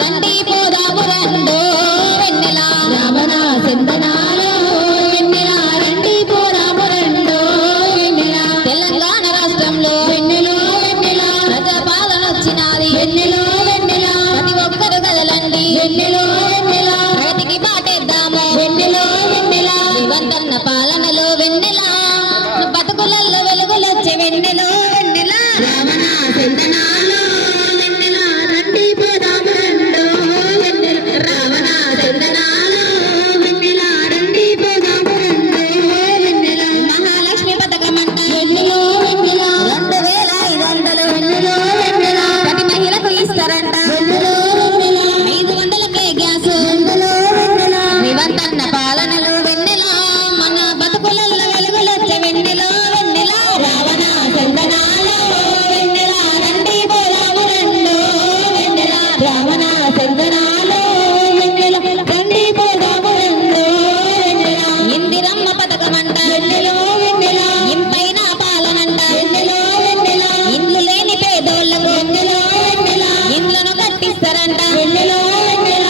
రండి పోదాము రెండో వెన్నెల రావణ చందనాలో వెన్నెల రండి పోదాము రెండో వెన్నెల తెలంగాణ రాష్ట్రంలో వెన్నెలో వెన్నెల ప్రజాపాలన వచ్చినది వెన్నెలో వెన్నెల ప్రతి ఒక్కరు కదలండి వెన్నెలో వెన్నెల ప్రగతికి బాటేద్దాము వెన్నెలో వెన్నెల రేవంతన్న పాలనలో వెన్నెల బతుకులలో వెలుగులొచ్చే వెన్నెలో వెన్నెల రావణ చందనాలో వెన్నెల రండి పోదాము రెండో వెన్నెల రావణ చందనాలో వెన్నెల రండి పోదాము రెండో వెన్నెల మహాలక్ష్మి పథకమంట వెన్నెలో వెన్నెల 2500 వెన్నెలో వెన్నెల ప్రతి మహిళకు ఇస్తారంట వెన్నెలో వెన్నెల 500కే గ్యాస్ వెన్నెలో వెన్నెల రేవంతన్న పాలనలో వెన్నెల మన బతుకులలో వెలుగులొచ్చే వెన్నెలో వెన్నెల రావణ చందనాలో వెన్నెల రండి పోదాము రెండో వెన్నెల రావణ చందనాలో వెన్నెల రండి పోదాము రెండో వెన్నెల ఇందిరమ్మ పథకమంట వెన్నెలో వెన్నెల ఇంపైన పాలనంట వెన్నెలో వెన్నెల ఇల్లు లేని పేదోళ్ళకు వెన్నెలో వెన్నెల ఇండ్లను కట్టిస్తారంట వెన్నెలో వెన్నెల